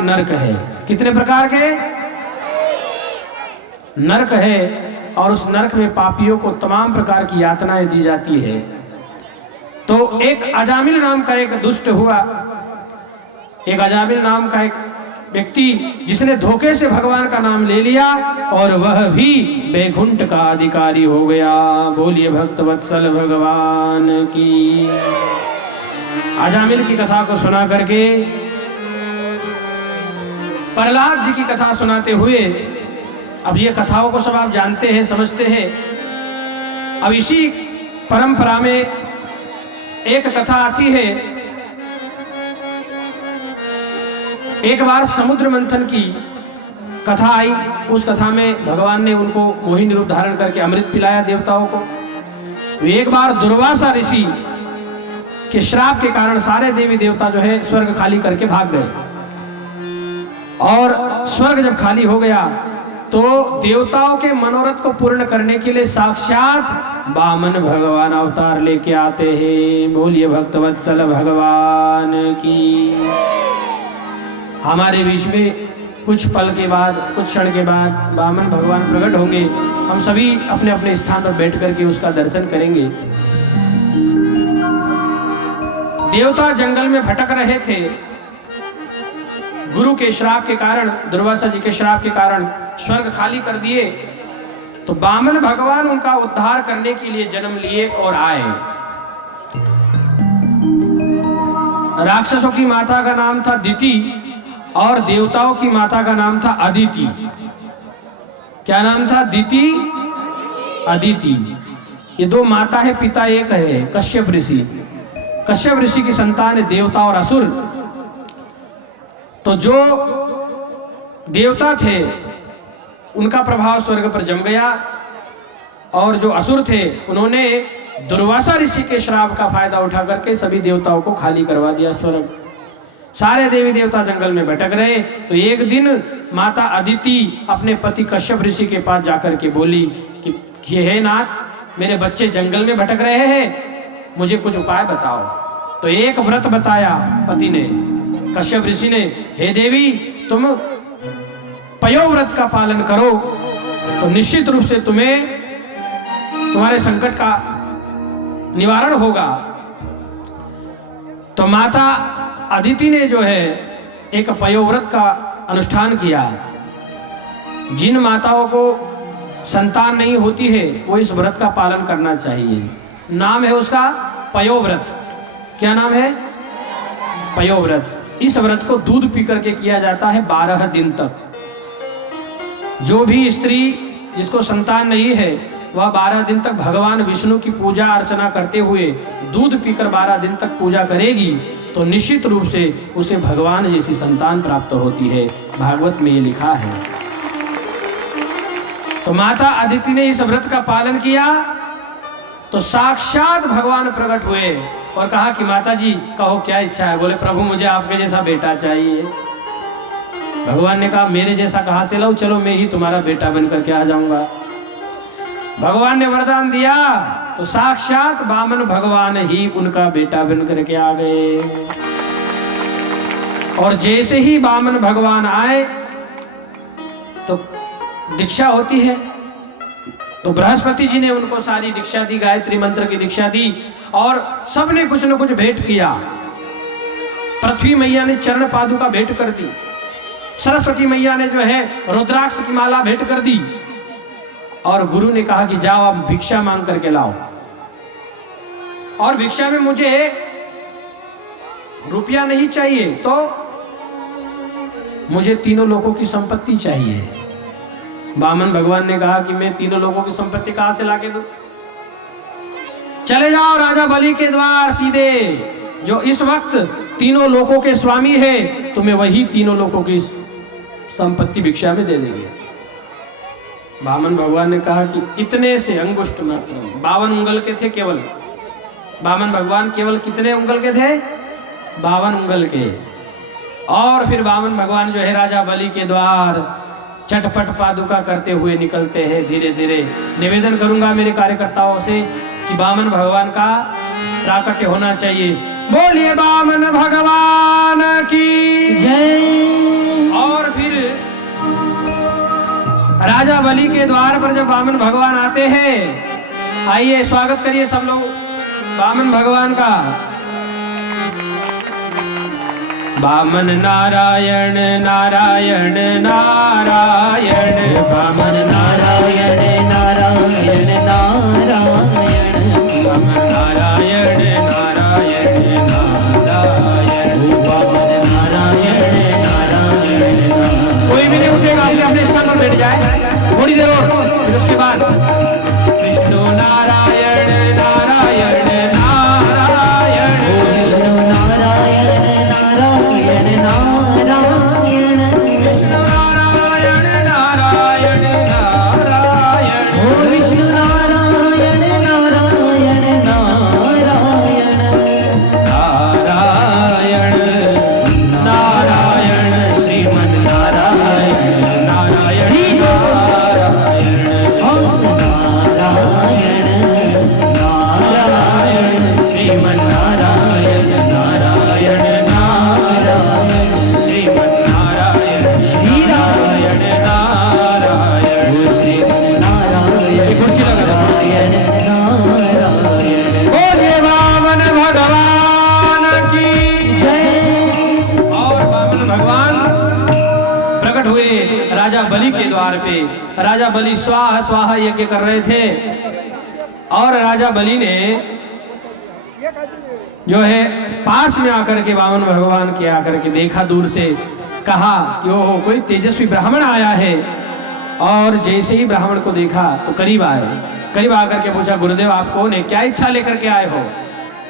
नरक है। कितने प्रकार के नरक है, और उस नरक में पापियों को तमाम प्रकार की यातनाएं दी जाती है। तो एक अजामिल नाम का एक दुष्ट हुआ, एक अजामिल नाम का एक व्यक्ति जिसने धोखे से भगवान का नाम ले लिया और वह भी बैकुंठ का अधिकारी हो गया। बोलिए भक्तवत्सल भगवान की। अजामिल की कथा को सुना करके प्रहलाद जी की कथा सुनाते हुए, अब ये कथाओं को सब आप जानते हैं, समझते हैं। अब इसी परंपरा में एक कथा आती है। एक बार समुद्र मंथन की कथा आई। उस कथा में भगवान ने उनको मोहिनी रूप धारण करके अमृत पिलाया देवताओं को। एक बार दुर्वासा ऋषि के श्राप के कारण सारे देवी देवता जो है स्वर्ग खाली करके भाग गए, और स्वर्ग जब खाली हो गया तो देवताओं के मनोरथ को पूर्ण करने के लिए साक्षात वामन भगवान अवतार लेके आते हैं। बोलिए भक्तवत्सल भगवान की। हमारे बीच में कुछ पल के बाद, कुछ क्षण के बाद वामन भगवान प्रकट होंगे। हम सभी अपने अपने स्थान पर बैठ करके उसका दर्शन करेंगे। देवता जंगल में भटक रहे थे। गुरु के श्राप के कारण, दुर्वासा जी के श्राप के कारण स्वर्ग खाली कर दिए। तो वामन भगवान उनका उद्धार करने के लिए जन्म लिए और आए। राक्षसों की माता का नाम था दिति और देवताओं की माता का नाम था अदिति। क्या नाम था? दिति, अदिति। ये दो माता है, पिता एक है, कश्यप ऋषि। कश्यप ऋषि की संतान है देवता और असुर। तो जो देवता थे उनका प्रभाव स्वर्ग पर जम गया, और जो असुर थे उन्होंने दुर्वासा ऋषि के श्राप का फायदा उठा करके सभी देवताओं को खाली करवा दिया स्वर्ग। सारे देवी देवता जंगल में भटक रहे। तो एक दिन माता अदिति अपने पति कश्यप ऋषि के पास जाकर के बोली कि हे नाथ, मेरे बच्चे जंगल में भटक रहे हैं, मुझे कुछ उपाय बताओ। तो एक व्रत बताया पति ने, कश्यप ऋषि ने। हे देवी, तुम पयोव्रत का पालन करो तो निश्चित रूप से तुम्हारे संकट का निवारण होगा। तो माता अदिति ने जो है एक पयोव्रत का अनुष्ठान किया। जिन माताओं को संतान नहीं होती है वो इस व्रत का पालन करना चाहिए। नाम है उसका पयोव्रत। क्या नाम है? पयोव्रत। इस व्रत को दूध पी करके किया जाता है 12 दिन तक। जो भी स्त्री जिसको संतान नहीं है वह 12 दिन तक भगवान विष्णु की पूजा अर्चना करते हुए दूध पीकर 12 दिन तक पूजा करेगी तो निश्चित रूप से उसे भगवान जैसी संतान प्राप्त होती है। भागवत में ये लिखा है। तो माता अदिति ने इस व्रत का पालन किया तो साक्षात भगवान प्रकट हुए और कहा कि माता जी कहो क्या इच्छा है। बोले प्रभु मुझे आपके जैसा बेटा चाहिए। भगवान ने कहा मेरे जैसा कहाँ से लाऊं, चलो मैं ही तुम्हारा बेटा बनकर के आ जाऊंगा। भगवान ने वरदान दिया तो साक्षात वामन भगवान ही उनका बेटा बनकर के आ गए। और जैसे ही वामन भगवान आए तो दीक्षा होती है। तो बृहस्पति जी ने उनको सारी दीक्षा दी, गायत्री मंत्र की दीक्षा दी, और सबने कुछ न कुछ भेंट किया। पृथ्वी मैया ने चरण पादुका भेंट कर दी। सरस्वती मैया ने जो है रुद्राक्ष की माला भेंट कर दी। और गुरु ने कहा कि जाओ अब भिक्षा मांग करके लाओ, और भिक्षा में मुझे रुपया नहीं चाहिए, तो मुझे तीनों लोगों की संपत्ति चाहिए। वामन भगवान ने कहा कि मैं तीनों लोगों की संपत्ति कहां से लाके दूं? चले जाओ राजा बलि के द्वार सीधे, जो इस वक्त तीनों लोगों के स्वामी है, तुम्हें वही तीनों लोगों की संपत्ति भिक्षा में दे देंगे। वामन भगवान ने कहा कि इतने से अंगुष्ठ मात्र, 52 उंगल के थे केवल। वामन भगवान केवल कितने उंगल के थे? 52 उंगल के। और फिर वामन भगवान जो है राजा बलि के द्वार चटपट पादुका करते हुए निकलते हैं धीरे धीरे। निवेदन करूंगा मेरे कार्यकर्ताओं से कि वामन भगवान का प्राकट्य होना चाहिए। बोलिए वामन भगवान की जय। राजा बलि के द्वार पर जब वामन भगवान आते हैं, आइए स्वागत करिए सब लोग वामन भगवान का। वामन नारायण नारायण नारायण, वामन नारायण नारायण नारायण, वामन नारायण नारायण नारायण, वामन नारायण नारायण नारायण। कोई भी नहीं उठेगा, अपने स्थान पर बैठ जाए थोड़ी देर और, फिर उसके बाद विष्णु नारायण नारायण नारायण, विष्णु नारायण नारायण नारायण, विष्णु नारायण नारायण नारायण, विष्णु नारायण नारायण नारायण, नारायण नारायण श्रीमन नारायण नारायण नारायण नारायण श्रीमन नारायण नारायण नारायण श्रीमन नारायण श्रीनारायण नारायण श्रीमन नारायण नारायण नारायण। बोलिए वामन भगवान की जय। और वामन भगवान प्रकट हुए राजा बलि के द्वार पे। राजा बलि स्वाहा स्वाहा यज्ञ कर रहे थे और राजा बलि ने जो है पास में आकर के वामन भगवान के आकर के देखा, दूर से कहा कि ओह कोई तेजस्वी ब्राह्मण आया है। और जैसे ही ब्राह्मण को देखा तो करीब आए, करीब आकर के पूछा गुरुदेव आप कौन है, क्या इच्छा लेकर के आए हो।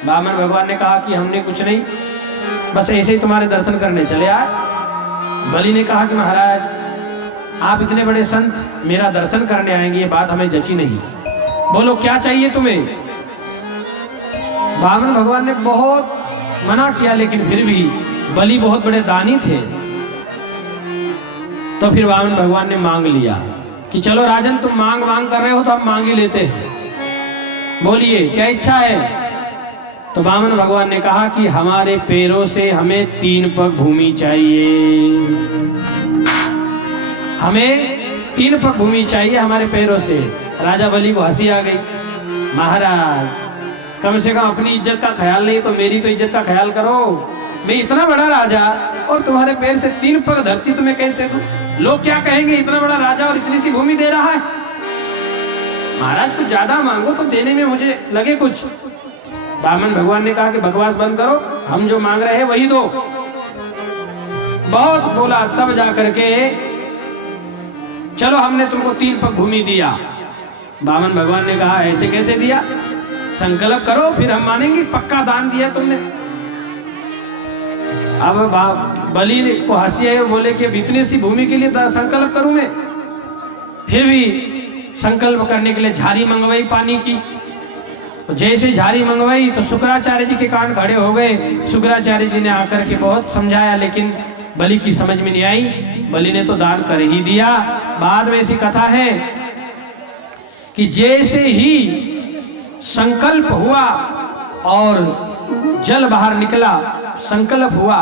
वामन भगवान ने कहा कि हमने कुछ नहीं, बस ऐसे ही तुम्हारे दर्शन करने चले आए। बलि ने कहा कि महाराज आप इतने बड़े संत मेरा दर्शन करने आएंगे, ये बात हमें जची नहीं, बोलो क्या चाहिए तुम्हें। वामन भगवान ने बहुत मना किया, लेकिन फिर भी बलि बहुत बड़े दानी थे, तो फिर वामन भगवान ने मांग लिया कि चलो राजन तुम मांग कर रहे हो तो हम मांग ही लेते हैं, बोलिए क्या इच्छा है। तो वामन भगवान ने कहा कि हमारे पैरों से हमें 3 पग भूमि चाहिए, हमें 3 पग भूमि चाहिए हमारे पैरों से। राजा बलि को हंसी आ गई, महाराज कम से कम अपनी इज्जत का ख्याल नहीं तो मेरी तो इज्जत का ख्याल करो। मैं इतना बड़ा राजा और तुम्हारे पैर से 3 पग धरती तुम्हें कैसे दूं, लोग क्या कहेंगे, इतना बड़ा राजा और इतनी सी भूमि दे रहा है। महाराज कुछ ज्यादा मांगो तो देने में मुझे लगे कुछ। वामन भगवान ने कहा कि बकवास बंद करो, हम जो मांग रहे हैं वही दो। बहुत बोला, तब जा करके चलो हमने तुमको 3 पग भूमि दिया। वामन भगवान ने कहा ऐसे कैसे दिया, संकल्प करो फिर हम मानेंगे, पक्का दान दिया तुमने। अब बलि को हंसी आई और बोले कि अब इतनी सी भूमि के लिए संकल्प करूं मैं। फिर भी संकल्प करने के लिए झारी मंगवाई पानी की। तो जैसे झारी मंगवाई तो शुक्राचार्य जी के कान खड़े हो गए। शुक्राचार्य जी ने आकर के बहुत समझाया, लेकिन बलि की समझ में नहीं आई। बलि ने तो दान कर ही दिया। बाद में ऐसी कथा है कि जैसे ही संकल्प हुआ और जल बाहर निकला, संकल्प हुआ,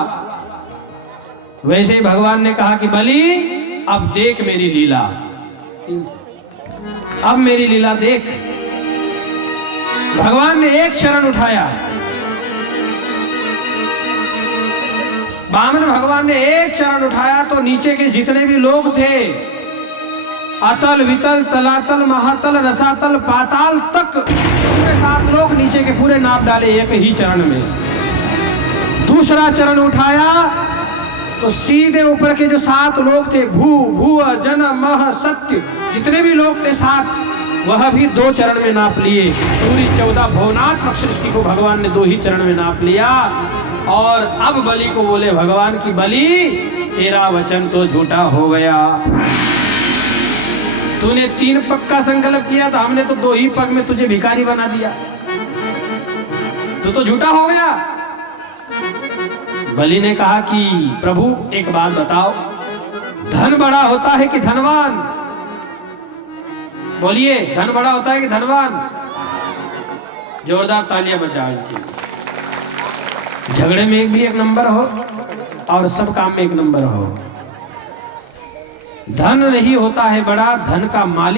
वैसे ही भगवान ने कहा कि बलि अब देख मेरी लीला, अब मेरी लीला देख। भगवान ने एक चरण उठाया, वामन भगवान ने एक चरण उठाया तो नीचे के जितने भी लोग थे, अतल वितल तलातल महातल रसातल पाताल तक पूरे 7 लोग नीचे के पूरे नाप डाले एक ही चरण में। दूसरा चरण उठाया तो सीधे ऊपर के जो 7 लोग थे, भू भूव जन मह सत्य, जितने भी लोग थे 7, वह भी 2 चरण में नाप लिए। पूरी 14 भुवनात्मक सृष्टि को भगवान ने 2 ही चरण में नाप लिया। और अब बलि को बोले भगवान की बलि तेरा वचन तो झूठा हो गया, तूने 3 पग का संकल्प किया था, हमने तो 2 ही पग में तुझे भिखारी बना दिया, तू तो झूठा हो गया। बलि ने कहा कि प्रभु एक बात बताओ, धन बड़ा होता है कि धनवान? बोलिए धन बड़ा होता है कि धनवान? जोरदार तालियां बजाओ। झगड़े में भी 1 नंबर हो और सब काम में 1 नंबर हो। धन नहीं होता है बड़ा, धन का मालिक